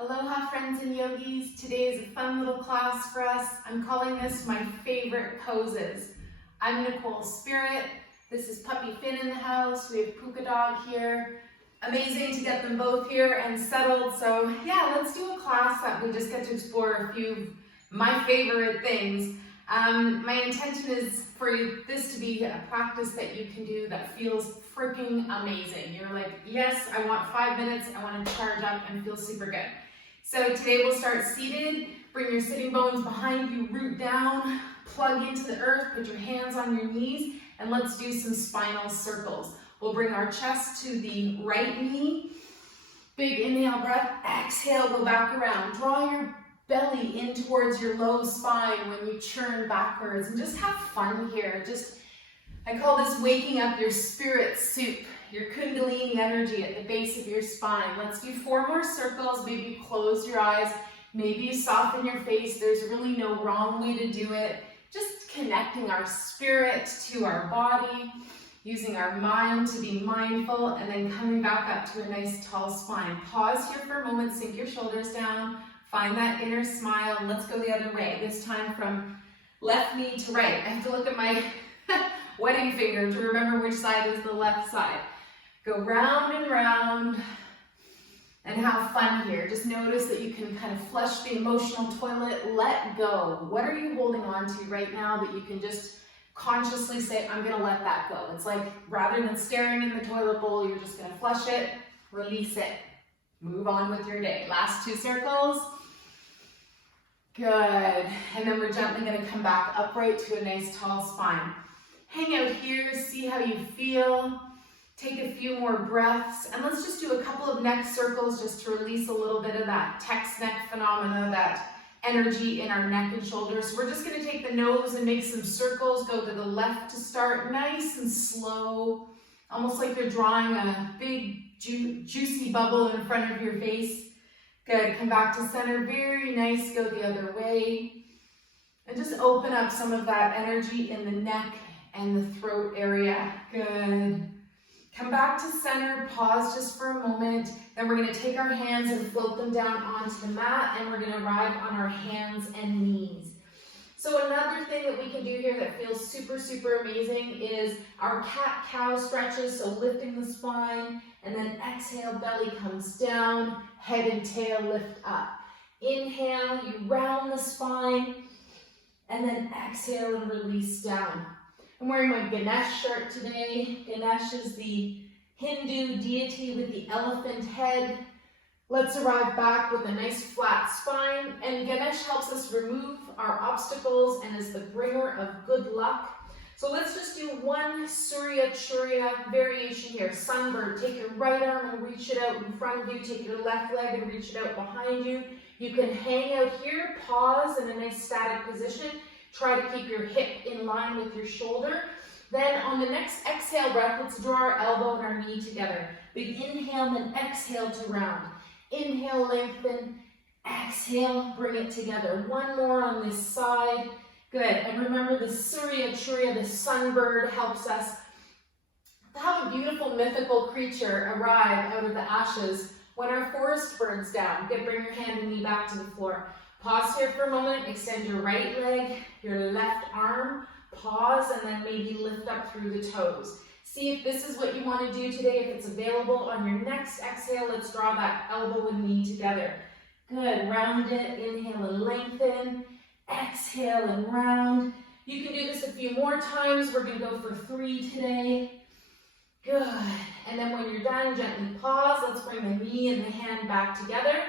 Aloha friends and yogis. Today is a fun little class for us. I'm calling this my favorite poses. I'm Nicole Spirit. This is Puppy Finn in the house. We have Puka Dog here. Amazing to get them both here and settled. So yeah, let's do a class that we just get to explore a few of my favorite things. My intention is for this to be a practice that you can do that feels freaking amazing. You're like, yes, I want 5 minutes. I want to charge up and feel super good. So today we'll start seated. Bring your sitting bones behind you, root down, plug into the earth, put your hands on your knees, and let's do some spinal circles. We'll bring our chest to the right knee. Big inhale breath, exhale, go back around. Draw your belly in towards your low spine when you churn backwards, and just have fun here. I call this waking up your spirit soup, your kundalini energy at the base of your spine. Let's do 4 more circles. Maybe close your eyes, maybe you soften your face. There's really no wrong way to do it. Just connecting our spirit to our body, using our mind to be mindful, and then coming back up to a nice tall spine. Pause here for a moment, sink your shoulders down, find that inner smile. Let's go the other way, this time from left knee to right. I have to look at my wedding finger to remember which side is the left side. Go round and round and have fun here. Just notice that you can kind of flush the emotional toilet, let go. What are you holding on to right now that you can just consciously say, I'm gonna let that go? It's like, rather than staring in the toilet bowl, you're just gonna flush it, release it, move on with your day. Last 2 circles. Good. And then we're gently gonna come back upright to a nice tall spine. Hang out here, see how you feel. Take a few more breaths, and let's just do a couple of neck circles just to release a little bit of that text neck phenomena, that energy in our neck and shoulders. So we're just gonna take the nose and make some circles. Go to the left to start, nice and slow, almost like you're drawing a big juicy bubble in front of your face. Good, come back to center, very nice, go the other way. And just open up some of that energy in the neck and the throat area. Good. Come back to center, pause just for a moment. Then we're gonna take our hands and float them down onto the mat, and we're gonna arrive on our hands and knees. So another thing that we can do here that feels super, super amazing is our cat-cow stretches, so lifting the spine, and then exhale, belly comes down, head and tail lift up. Inhale, you round the spine, and then exhale and release down. I'm wearing my Ganesh shirt today. Ganesh is the Hindu deity with the elephant head. Let's arrive back with a nice flat spine. And Ganesh helps us remove our obstacles and is the bringer of good luck. So let's just do 1 Surya Churya variation here. Sunbird, take your right arm and reach it out in front of you. Take your left leg and reach it out behind you. You can hang out here, pause in a nice static position. Try to keep your hip in line with your shoulder. Then on the next exhale breath, let's draw our elbow and our knee together. Big inhale, then exhale to round. Inhale, lengthen. Exhale, bring it together. 1 more on this side. Good. And remember, the Surya Churya, the sunbird, helps us have a beautiful mythical creature arrive out of the ashes when our forest burns down. Good. Bring your hand and knee back to the floor. Pause here for a moment, extend your right leg, your left arm, pause, and then maybe lift up through the toes. See if this is what you want to do today. If it's available on your next exhale, let's draw that elbow and knee together. Good, round it, inhale and lengthen, exhale and round. You can do this a few more times. We're going to go for 3 today. Good, and then when you're done, gently pause. Let's bring the knee and the hand back together.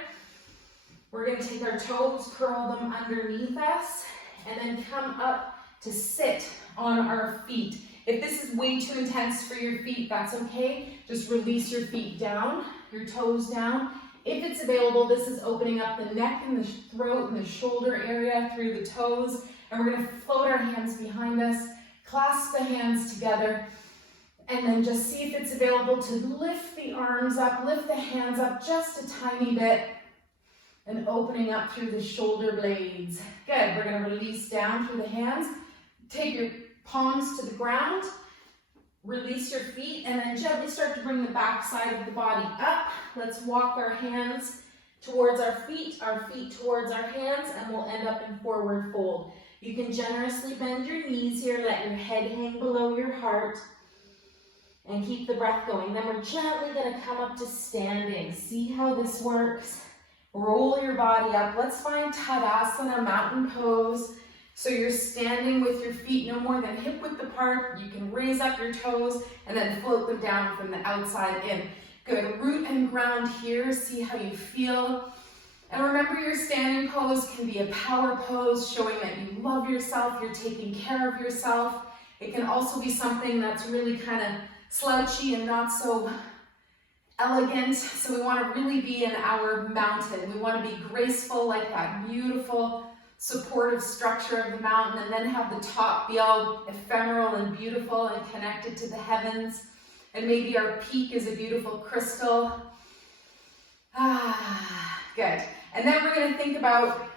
We're going to take our toes, curl them underneath us, and then come up to sit on our feet. If this is way too intense for your feet, that's okay. Just release your feet down, your toes down. If it's available, this is opening up the neck and the throat and the shoulder area through the toes. And we're going to float our hands behind us, clasp the hands together, and then just see if it's available to lift the arms up, lift the hands up just a tiny bit. And opening up through the shoulder blades. Good, we're gonna release down through the hands. Take your palms to the ground, release your feet, and then gently start to bring the back side of the body up. Let's walk our hands towards our feet towards our hands, and we'll end up in forward fold. You can generously bend your knees here, let your head hang below your heart, and keep the breath going. Then we're gently gonna come up to standing. See how this works? Roll your body up. Let's find Tadasana, mountain pose. So you're standing with your feet no more than hip width apart. You can raise up your toes and then float them down from the outside in. Good, root and ground here. See how you feel. And remember, your standing pose can be a power pose, showing that you love yourself, you're taking care of yourself. It can also be something that's really kind of slouchy and not so elegant. So we want to really be in our mountain. We want to be graceful, like that beautiful supportive structure of the mountain, and then have the top be all ephemeral and beautiful and connected to the heavens. And maybe our peak is a beautiful crystal. Good. And then we're going to think about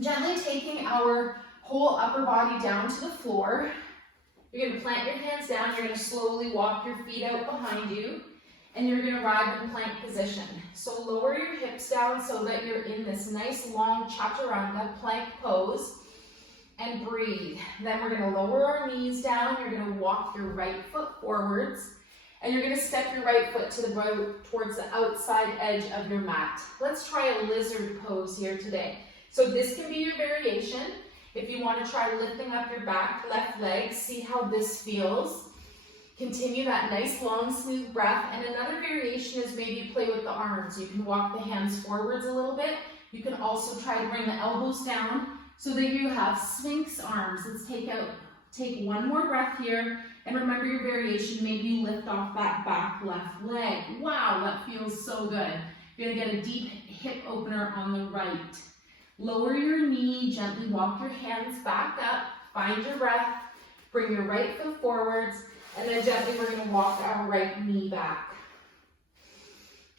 gently taking our whole upper body down to the floor. You're going to plant your hands down. You're going to slowly walk your feet out behind you, and you're going to arrive in plank position. So lower your hips down so that you're in this nice long chaturanga plank pose, and breathe. Then we're going to lower our knees down. You're going to walk your right foot forwards, and you're going to step your right foot to the right towards the outside edge of your mat. Let's try a lizard pose here today. So this can be your variation. If you want to try lifting up your back left leg, see how this feels. Continue that nice long smooth breath. And another variation is maybe play with the arms. You can walk the hands forwards a little bit. You can also try to bring the elbows down so that you have Sphinx arms. Let's take one more breath here. And remember your variation, maybe you lift off that back left leg. Wow, that feels so good. You're gonna get a deep hip opener on the right. Lower your knee, gently walk your hands back up, find your breath, bring your right foot forwards, and then gently we're gonna walk our right knee back.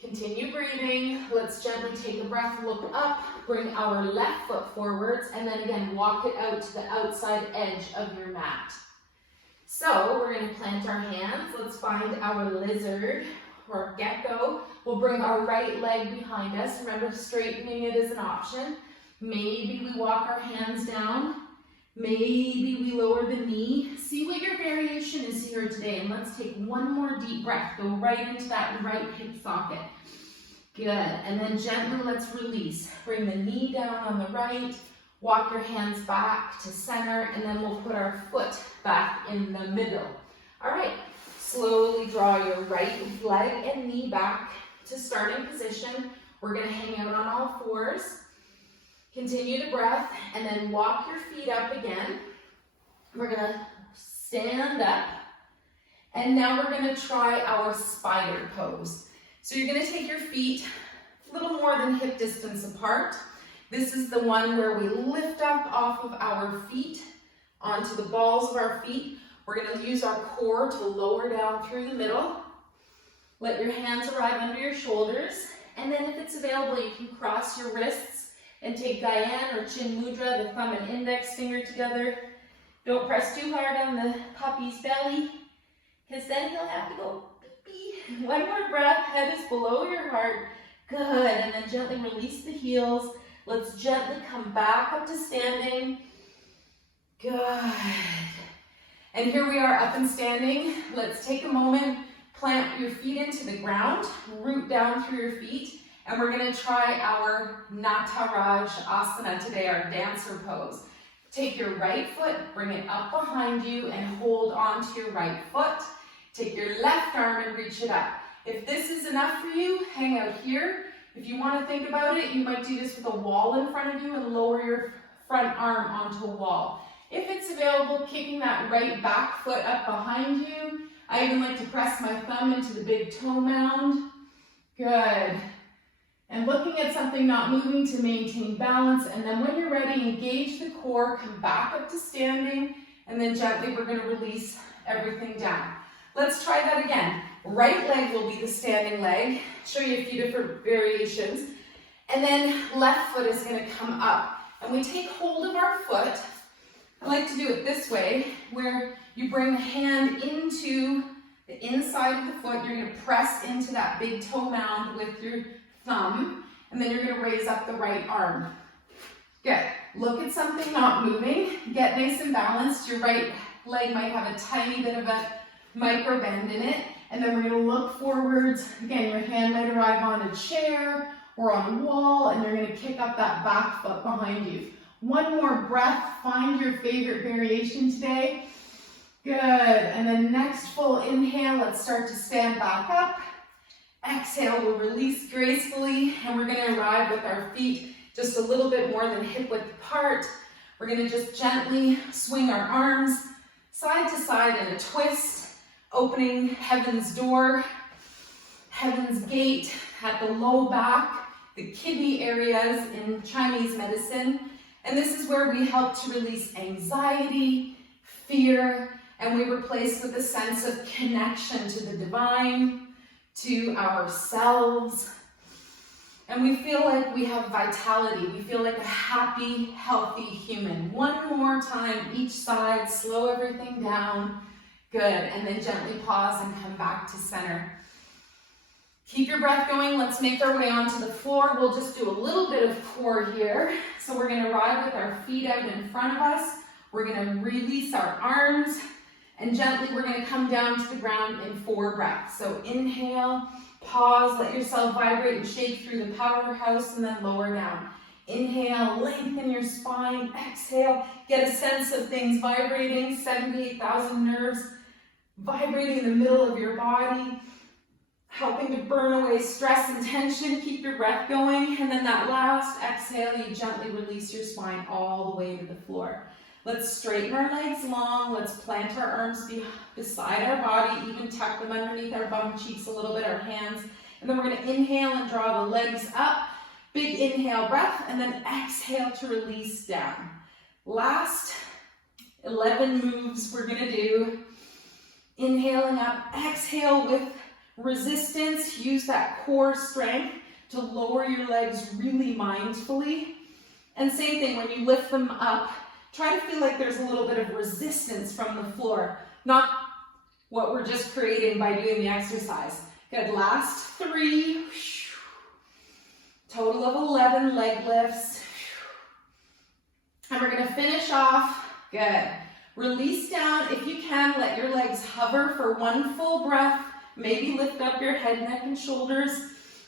Continue breathing. Let's gently take a breath, look up, bring our left foot forwards, and then again, walk it out to the outside edge of your mat. So we're going to plant our hands. Let's find our lizard or gecko. We'll bring our right leg behind us. Remember, straightening it is an option. Maybe we walk our hands down. Maybe we lower the knee. See what your variation is here today. And let's take one more deep breath. Go right into that right hip socket. Good. And then gently let's release. Bring the knee down on the right. Walk your hands back to center, and then we'll put our foot back in the middle. All right, slowly draw your right leg and knee back to starting position. We're gonna hang out on all fours. Continue the breath, and then walk your feet up again. We're gonna stand up, and now we're gonna try our spider pose. So you're gonna take your feet a little more than hip distance apart. This is the one where we lift up off of our feet onto the balls of our feet. We're going to use our core to lower down through the middle. Let your hands arrive under your shoulders. And then if it's available, you can cross your wrists and take Gyan or Chin Mudra, the thumb and index finger together. Don't press too hard on the puppy's belly, because then he'll have to go pee-pee. One more breath, head is below your heart. Good, and then gently release the heels. Let's gently come back up to standing. Good. And here we are up and standing. Let's take a moment, plant your feet into the ground, root down through your feet, and we're gonna try our Nataraj Asana today, our dancer pose. Take your right foot, bring it up behind you, and hold on to your right foot. Take your left arm and reach it up. If this is enough for you, hang out here. If you want to think about it, you might do this with a wall in front of you and lower your front arm onto a wall. If it's available, kicking that right back foot up behind you. I even like to press my thumb into the big toe mound. Good. And looking at something not moving to maintain balance. And then when you're ready, engage the core, come back up to standing, and then gently we're going to release everything down. Let's try that again. Right leg will be the standing leg. Show you a few different variations. And then left foot is going to come up. And we take hold of our foot. I like to do it this way, where you bring the hand into the inside of the foot. You're going to press into that big toe mound with your thumb. and then you're gonna raise up the right arm. Good. Look at something not moving. Get nice and balanced. Your right leg might have a tiny bit of a micro bend in it. And then we're gonna look forwards. Again, your hand might arrive on a chair or on a wall, and you're gonna kick up that back foot behind you. One more breath. Find your favorite variation today. Good. And then next full inhale, let's start to stand back up. Exhale, we'll release gracefully, and we're gonna arrive with our feet just a little bit more than hip width apart. We're gonna just gently swing our arms side to side in a twist, opening heaven's door, heaven's gate at the low back, the kidney areas in Chinese medicine. And this is where we help to release anxiety, fear, and we replace with a sense of connection to the divine, to ourselves. And we feel like we have vitality. We feel like a happy, healthy human. One more time, each side, slow everything down. Good, and then gently pause and come back to center. Keep your breath going. Let's make our way onto the floor. We'll just do a little bit of core here. So we're gonna arrive with our feet out in front of us. We're gonna release our arms, and gently we're gonna come down to the ground in 4 breaths. So inhale, pause, let yourself vibrate and shake through the powerhouse, and then lower down. Inhale, lengthen your spine. Exhale, get a sense of things vibrating, 78,000 nerves vibrating in the middle of your body, helping to burn away stress and tension. Keep your breath going, and then that last exhale, you gently release your spine all the way to the floor. Let's straighten our legs long. Let's plant our arms beside our body, even tuck them underneath our bum cheeks a little bit, our hands. And then we're gonna inhale and draw the legs up. Big inhale breath, and then exhale to release down. Last 11 moves we're gonna do. Inhaling up, exhale with resistance. Use that core strength to lower your legs really mindfully. And same thing, when you lift them up, try to feel like there's a little bit of resistance from the floor, not what we're just creating by doing the exercise. Good, last 3. Total of 11 leg lifts. And we're gonna finish off, good. Release down. If you can, let your legs hover for 1 full breath. Maybe lift up your head, neck, and shoulders,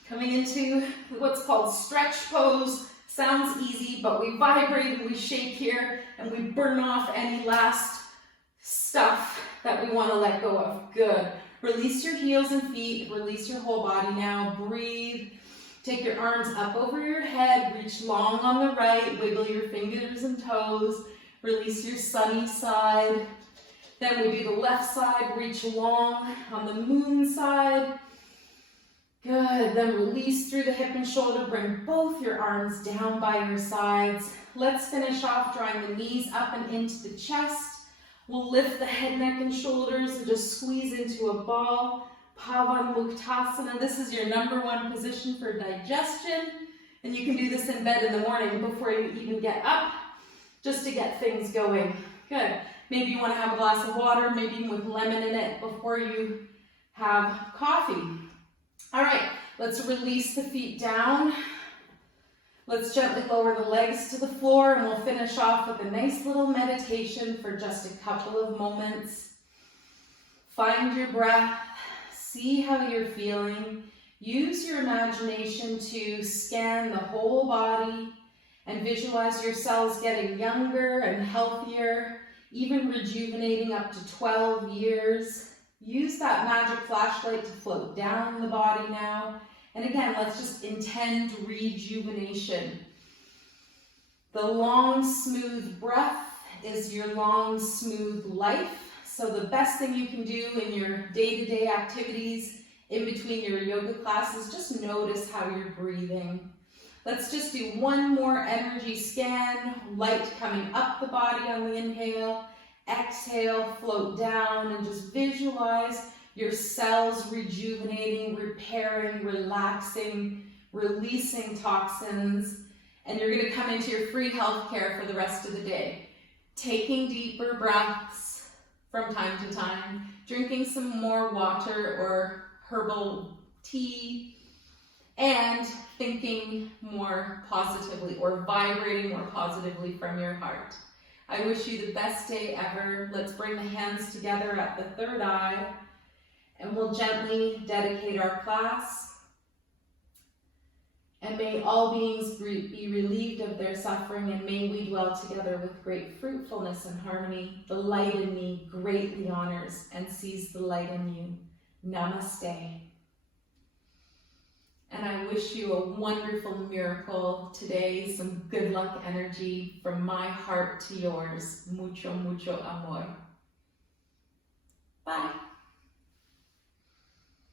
coming into what's called stretch pose. Sounds easy, but we vibrate and we shake here, and we burn off any last stuff that we want to let go of. Good. Release your heels and feet. Release your whole body now. Breathe. Take your arms up over your head. Reach long on the right. Wiggle your fingers and toes. Release your sunny side. Then we do the left side. Reach long on the moon side. Good, then release through the hip and shoulder. Bring both your arms down by your sides. Let's finish off drawing the knees up and into the chest. We'll lift the head, neck, and shoulders and just squeeze into a ball. Pavanmuktasana. This is your #1 position for digestion. And you can do this in bed in the morning before you even get up, just to get things going. Good. Maybe you want to have a glass of water, maybe with lemon in it before you have coffee. All right, let's release the feet down. Let's gently lower the legs to the floor, and we'll finish off with a nice little meditation for just a couple of moments. Find your breath, see how you're feeling. Use your imagination to scan the whole body and visualize your cells getting younger and healthier, even rejuvenating up to 12 years. Use that magic flashlight to float down the body now. And again, let's just intend rejuvenation. The long, smooth breath is your long, smooth life. So the best thing you can do in your day-to-day activities, in between your yoga classes, just notice how you're breathing. Let's just do one more energy scan. Light coming up the body on the inhale. Exhale, float down, and just visualize your cells rejuvenating, repairing, relaxing, releasing toxins. And you're going to come into your free healthcare for the rest of the day. Taking deeper breaths from time to time, drinking some more water or herbal tea, and thinking more positively or vibrating more positively from your heart. I wish you the best day ever. Let's bring the hands together at the third eye, and we'll gently dedicate our class. And may all beings be relieved of their suffering, and may we dwell together with great fruitfulness and harmony. The light in me greatly honors and sees the light in you. Namaste. And I wish you a wonderful miracle today, some good luck energy from my heart to yours. Mucho, mucho amor. Bye.